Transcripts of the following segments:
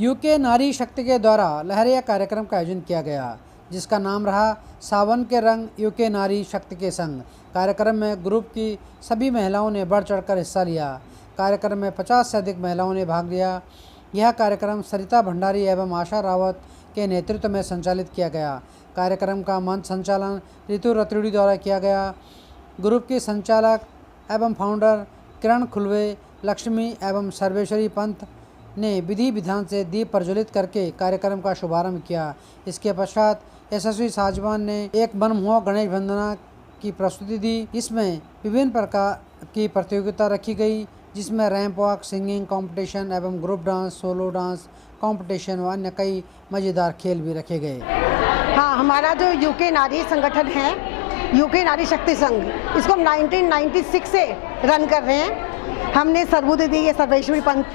UK नारी शक्ति के द्वारा लहरिया कार्यक्रम का आयोजन किया गया, जिसका नाम रहा सावन के रंग यूके नारी शक्ति के संग। कार्यक्रम में ग्रुप की सभी महिलाओं ने बढ़ चढ़कर हिस्सा लिया। कार्यक्रम में 50 से अधिक महिलाओं ने भाग लिया। यह कार्यक्रम सरिता भंडारी एवं आशा रावत के नेतृत्व में संचालित किया गया। कार्यक्रम का मंच संचालन ऋतु रतुड़ी द्वारा किया गया। ग्रुप की संचालक एवं फाउंडर किरण खुलवे, लक्ष्मी एवं सर्वेश्वरी पंत ने विधि विधान से दीप प्रज्वलित करके कार्यक्रम का शुभारंभ किया। इसके पश्चात यशस्वी साजवान ने एक मनमोहक गणेश वंदना की प्रस्तुति दी। इसमें विभिन्न प्रकार की प्रतियोगिता रखी गई, जिसमें रैंप वॉक, सिंगिंग कंपटीशन एवं group dance, solo dance competition व अन्य कई मज़ेदार खेल भी रखे गए। हाँ, हमारा जो यूके नारी संगठन है, यूके नारी शक्ति संघ, इसको हम 1996 से रन कर रहे हैं। हमने सरबू दीदी, ये सर्वेश्वरी पंत,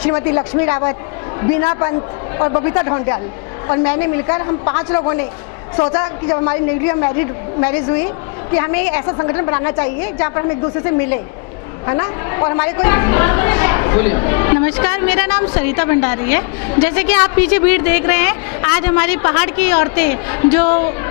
श्रीमती लक्ष्मी रावत, बीना पंत और बबीता ढोंडियाल और मैंने मिलकर हम 5 लोगों ने सोचा कि जब हमारी न्यूली मैरिज हुई कि हमें ऐसा संगठन बनाना चाहिए जहाँ पर हम एक दूसरे से मिले, है ना। और हमारे कोई नमस्कार, मेरा नाम सरिता भंडारी है। जैसे कि आप पीछे भीड़ देख रहे हैं, आज हमारी पहाड़ की औरतें जो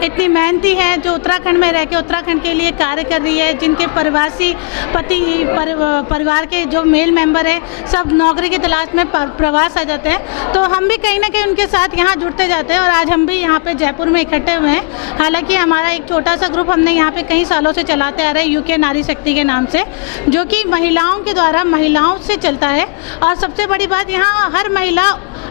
इतनी मेहनती हैं, जो उत्तराखंड में रह के उत्तराखंड के लिए कार्य कर रही है, जिनके प्रवासी परिवार के जो मेल मेंबर हैं सब नौकरी की तलाश में प्रवास आ जाते हैं, तो हम भी कहीं ना कहीं उनके साथ यहाँ जुड़ते जाते हैं। और आज हम भी यहाँ पे जयपुर में इकट्ठे हुए हैं। हालांकि हमारा एक छोटा सा ग्रुप हमने यहाँ पे कई सालों से चलाते आ रहे हैं, यूके नारी शक्ति के नाम से, जो कि महिलाओं के द्वारा महिलाओं से चलता है। और सबसे बड़ी बात, यहाँ हर महिला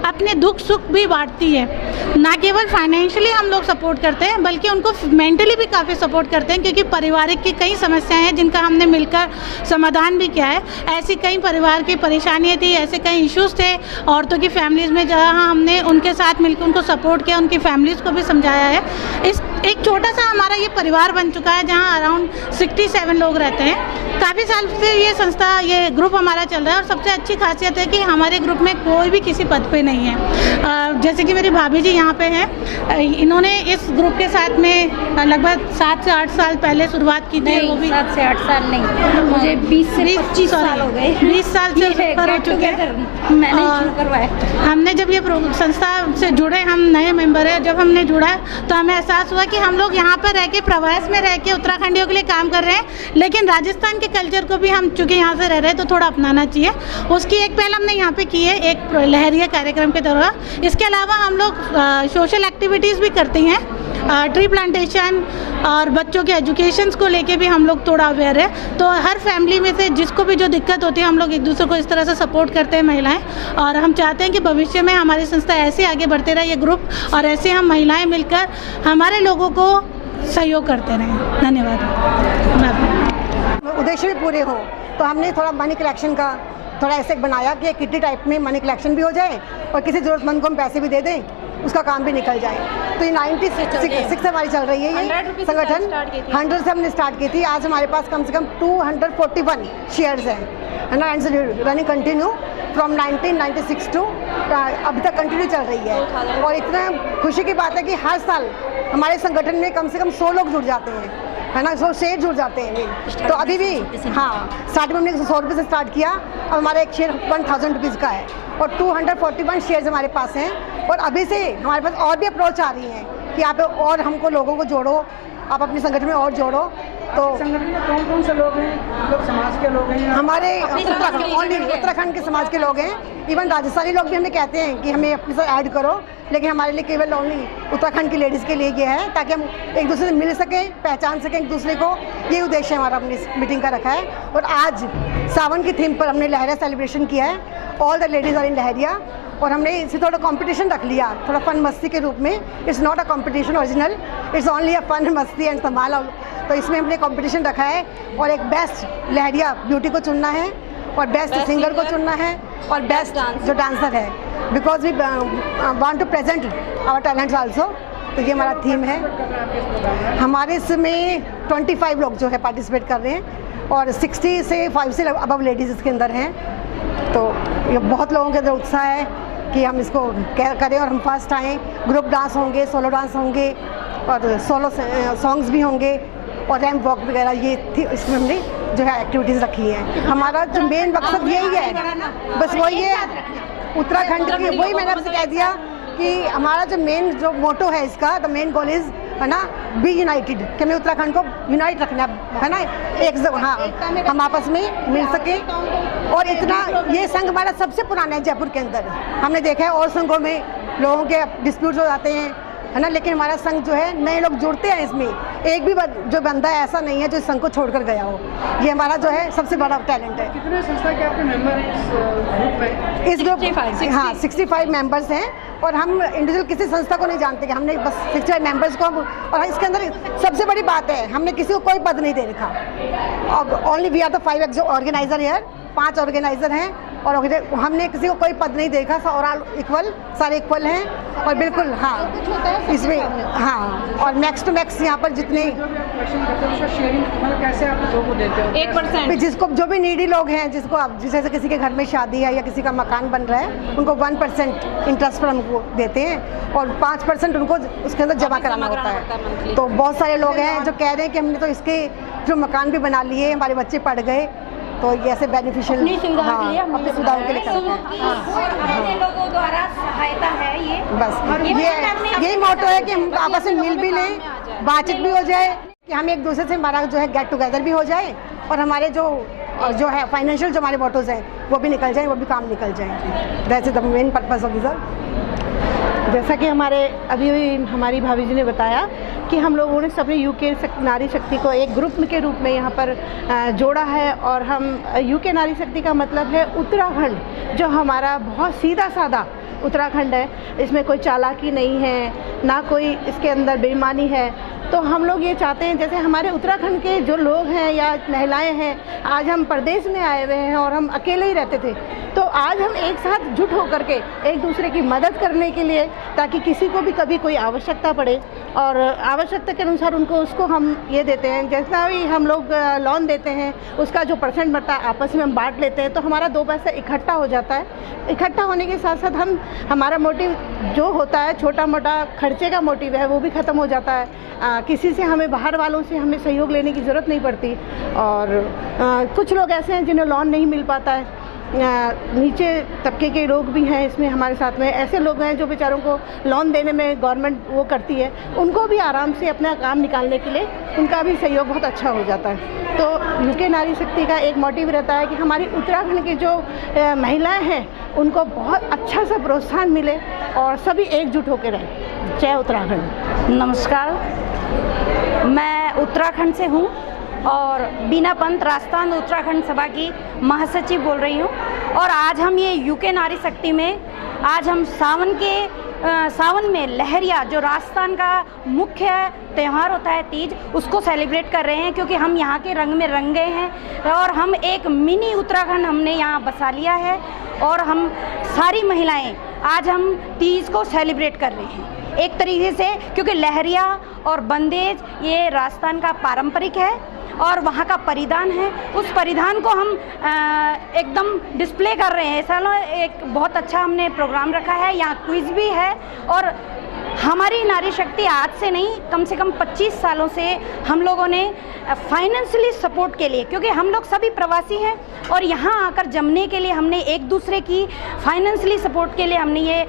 अपने दुख सुख भी बांटती है। ना केवल फाइनेंशियली हम लोग सपोर्ट करते हैं, बल्कि उनको मेंटली भी काफ़ी सपोर्ट करते हैं, क्योंकि पारिवारिक की कई समस्याएं हैं जिनका हमने मिलकर समाधान भी किया है। ऐसी कई परिवार की परेशानियाँ थी, ऐसे कई इश्यूज थे औरतों की फैमिलीज़ में, जहाँ हमने उनके साथ मिलकर उनको सपोर्ट किया, उनकी फैमिलीज़ को भी समझाया है। इस एक छोटा सा हमारा ये परिवार बन चुका है, जहाँ अराउंड 67 लोग रहते हैं। काफ़ी साल से ये संस्था, ये ग्रुप हमारा चल रहा है। और सबसे अच्छी खासियत है कि हमारे ग्रुप में कोई भी किसी पद पे नहीं है। जैसे कि मेरी भाभी जी यहाँ पे हैं, इन्होंने इस ग्रुप के साथ में लगभग 7 से 8 साल पहले शुरुआत की थी। वो भी 7 से 8 साल नहीं, मुझे 20 से 25 साल हो गए। 20 साल से ऊपर हो चुके हैं। मैंने शुरू करवाया। हमने जब ये संस्था से जुड़े, हम नए मेंबर हैं, जब हमने जुड़ा तो हमें एहसास हुआ कि हम लोग यहाँ पर रह के, प्रवास में रह के उत्तराखंडियों के लिए काम कर रहे हैं, लेकिन राजस्थान के कल्चर को भी हम चूँकि यहाँ से रह रहे हैं तो थोड़ा अपनाना चाहिए। उसकी एक पहल हमने यहाँ पे की है, एक लहरिया कार्यक्रम के दौरान। इसके अलावा हम लोग सोशल एक्टिविटीज़ भी करते हैं, ट्री प्लांटेशन और बच्चों के एजुकेशंस को लेके भी हम लोग थोड़ा अवेयर है। तो हर फैमिली में से जिसको भी जो दिक्कत होती है, हम लोग एक दूसरे को इस तरह से सपोर्ट करते हैं महिलाएं। और हम चाहते हैं कि भविष्य में हमारी संस्था ऐसे आगे बढ़ते रहे, ये ग्रुप, और ऐसे हम महिलाएं मिलकर हमारे लोगों को सहयोग करते रहें। धन्यवाद। उद्देश्य भी पूरे हो तो हमने थोड़ा मनी कलेक्शन का थोड़ा ऐसे बनाया कि किटी टाइप में मनी कलेक्शन भी हो जाए और किसी ज़रूरतमंद को हम पैसे भी दे दें, उसका काम भी निकल जाए। तो ये 96 से हमारी चल रही है ये संगठन। 100 से हमने स्टार्ट की थी। आज हमारे पास कम से कम 241 शेयर्स हैं ना, and running continue from 1996 to अभी तक कंटिन्यू चल रही है। और इतना खुशी की बात है कि हर साल हमारे संगठन में कम से कम 100 लोग जुड़ जाते हैं, है ना, 100 शेयर जुड़ जाते हैं। तो अभी भी हाँ, स्टार्टिंग में हमने 100 रुपये से स्टार्ट किया, अब हमारा एक शेयर 1000 रुपीज़ का है और 241 शेयर्स हमारे पास हैं। और अभी से हमारे पास और भी अप्रोच आ रही हैं कि आप और हमको लोगों को जोड़ो, आप अपने संगठन में और जोड़ो। तो संगठन में कौन कौन से लोग हैं? लोग समाज के लोग हैं? हमारे उत्तराखंड के समाज के लोग हैं। इवन राजस्थानी लोग भी हमें कहते हैं कि हमें अपने साथ ऐड करो, लेकिन हमारे लिए केवल ओनली उत्तराखंड की लेडीज़ के लिए ये है, ताकि हम एक दूसरे से मिल सकें, पहचान सकें एक दूसरे को। ये उद्देश्य हमारा अपनी मिटिंग का रखा है। और आज सावन की थीम पर हमने लहरिया सेलिब्रेशन किया है, all the ladies are in lehariya. और हमने इसे थोड़ा कंपटीशन रख लिया, थोड़ा फन मस्ती के रूप में। It's not a competition original, it's only a fun मस्ती एंड धमाल। तो इसमें हमने कंपटीशन रखा है और एक बेस्ट लहरिया ब्यूटी को चुनना है और बेस्ट सिंगर को चुनना है और बेस्ट जो डांसर है, because we want to present our talents also. तो ये हमारा थीम है। हमारे इसमें 25 लोग जो है पार्टिसिपेट कर रहे हैं और 60 से 5 से अबव लेडीज़ इसके अंदर हैं। तो ये बहुत लोगों के अंदर उत्साह है कि हम इसको करें और हम फर्स्ट आएँ। ग्रुप डांस होंगे, सोलो डांस होंगे और सोलो सॉन्ग्स भी होंगे और रैंप वॉक वगैरह, ये थी इसमें हमने जो है एक्टिविटीज़ रखी हैं। हमारा जो मेन मकसद यही है, बस वही है उत्तराखंड की, वही मैंने आपसे कह दिया कि हमारा जो मेन जो मोटो है इसका, द मेन गोल इज है ना, बी यूनाइटेड, कि हमें उत्तराखंड को यूनाइट रखना है ना, एक हाँ हम आपस में मिल सके। और इतना ये संघ हमारा सबसे पुराना है जयपुर के अंदर। हमने देखा है और संघों में लोगों के डिस्प्यूट हो जाते हैं है ना, लेकिन हमारा संघ जो है नए लोग जुड़ते हैं इसमें, एक भी जो बंदा ऐसा नहीं है जो इस संघ को छोड़कर गया हो। ये हमारा जो है सबसे बड़ा टैलेंट है। कितने संस्था के आपके मेंबर हैं इस ग्रुप में? इस ग्रुप हाँ 65 मेंबर्स हैं और हम इंडिविजुअल किसी संस्था को नहीं जानते कि हमने बस 65 मेंबर्स को और इसके अंदर सबसे बड़ी बात है हमने किसी को कोई पद नहीं दे रखा। Only we are the 5 organiser here, 5 organiser हैं और हमने किसी को कोई पद नहीं देखा, और इक्वल सारे इक्वल हैं और बिल्कुल हाँ इसमें हाँ। और मैक्स टू मैक्स यहाँ पर जितने कैसे आप लोगों को देते हो? 1% जिसको जो भी नीडी लोग हैं, जिसको आप जैसे किसी के घर में शादी है या किसी का मकान बन रहा है, उनको 1% इंटरेस्ट पर हमको देते हैं और 5% उनको उसके अंदर जमा कराना होता है। तो बहुत सारे लोग हैं जो कह रहे हैं कि हमने तो इसके जो मकान भी बना लिए, हमारे बच्चे पढ़ गए, तो ये ऐसे बेनिफिशियल अपनी सुविधाओं के लिए करते हैं। लोगों द्वारा सहायता है ये, बस यही मोटो है कि हम आपस में मिल भी लें, बातचीत भी हो जाए, कि हम एक दूसरे से हमारा जो है गेट टुगेदर भी हो जाए और हमारे जो है फाइनेंशियल जो हमारे मोटोज हैं वो भी निकल जाए, वो भी काम निकल जाए। That's the main purpose of this. जैसा कि अभी हमारी भाभी जी ने बताया कि हम लोगों ने सबने यूके नारी शक्ति को एक ग्रुप के रूप में यहाँ पर जोड़ा है। और हम यूके नारी शक्ति का मतलब है उत्तराखंड, जो हमारा बहुत सीधा साधा उत्तराखंड है, इसमें कोई चालाकी नहीं है, ना कोई इसके अंदर बेईमानी है। तो हम लोग ये चाहते हैं, जैसे हमारे उत्तराखंड के जो लोग हैं या महिलाएं हैं, आज हम प्रदेश में आए हुए हैं और हम अकेले ही रहते थे, तो आज हम एक साथ जुट होकर के एक दूसरे की मदद करने के लिए, ताकि किसी को भी कभी कोई आवश्यकता पड़े और आवश्यकता के अनुसार उसको हम ये देते हैं। जैसा भी हम लोग लोन देते हैं उसका जो परसेंट बनता है आपस में हम बांट लेते हैं, तो हमारा 2 पैसा इकट्ठा हो जाता है। इकट्ठा होने के साथ साथ हमारा मोटिव जो होता है, छोटा मोटा खर्चे का मोटिव है, वो भी ख़त्म हो जाता है। किसी से हमें बाहर वालों से हमें सहयोग लेने की ज़रूरत नहीं पड़ती। और कुछ लोग ऐसे हैं जिन्हें लोन नहीं मिल पाता है, नीचे तबके के लोग भी हैं इसमें हमारे साथ में, ऐसे लोग हैं जो बेचारों को लोन देने में गवर्नमेंट वो करती है, उनको भी आराम से अपना काम निकालने के लिए उनका भी सहयोग बहुत अच्छा हो जाता है। तो यूके नारी शक्ति का एक मोटिव रहता है कि हमारी उत्तराखंड की जो महिलाएं हैं उनको बहुत अच्छा सा प्रोत्साहन मिले और सभी एकजुट होकर रहें। जय उत्तराखंड। नमस्कार, मैं उत्तराखंड से हूँ और बीना पंत राजस्थान उत्तराखंड सभा की महासचिव बोल रही हूँ। और आज हम ये यूके नारी शक्ति में आज हम सावन में लहरिया, जो राजस्थान का मुख्य त्यौहार होता है तीज, उसको सेलिब्रेट कर रहे हैं, क्योंकि हम यहाँ के रंग में रंग गए हैं और हम एक मिनी उत्तराखंड हमने यहाँ बसा लिया है। और हम सारी महिलाएं आज हम तीज को सेलिब्रेट कर रहे हैं एक तरीके से, क्योंकि लहरिया और बंदेज ये राजस्थान का पारंपरिक है और वहाँ का परिधान है। उस परिधान को हम एकदम डिस्प्ले कर रहे हैं। सालों एक बहुत अच्छा हमने प्रोग्राम रखा है, यहाँ क्विज भी है। और हमारी नारी शक्ति आज से नहीं, कम से कम 25 सालों से हम लोगों ने फाइनेंशियली सपोर्ट के लिए, क्योंकि हम लोग सभी प्रवासी हैं और यहाँ आकर जमने के लिए हमने एक दूसरे की फाइनेंशियली सपोर्ट के लिए हमने ये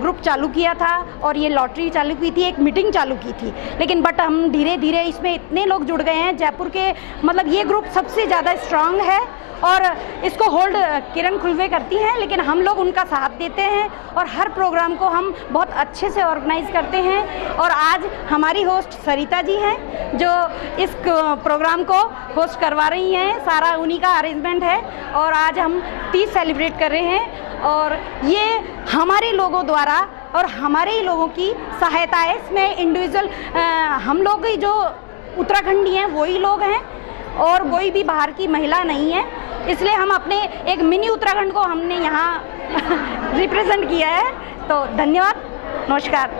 ग्रुप चालू किया था और ये लॉटरी चालू की थी, एक मीटिंग चालू की थी। लेकिन बट हम धीरे धीरे इसमें इतने लोग जुड़ गए हैं, जयपुर के मतलब ये ग्रुप सबसे ज़्यादा स्ट्रांग है और इसको होल्ड किरण खुलवे करती हैं, लेकिन हम लोग उनका साथ देते हैं और हर प्रोग्राम को हम बहुत अच्छे से ऑर्गेनाइज करते हैं। और आज हमारी होस्ट सरिता जी हैं जो इस प्रोग्राम को होस्ट करवा रही हैं, सारा उन्हीं का अरेंजमेंट है। और आज हम तीज सेलिब्रेट कर रहे हैं और ये हमारे लोगों द्वारा और हमारे ही लोगों की सहायता है। इसमें इंडिविजुअल हम लोग ही जो उत्तराखंडी हैं वही लोग हैं और कोई भी बाहर की महिला नहीं है, इसलिए हम अपने एक मिनी उत्तराखंड को हमने यहाँ रिप्रेजेंट किया है। तो धन्यवाद, नमस्कार।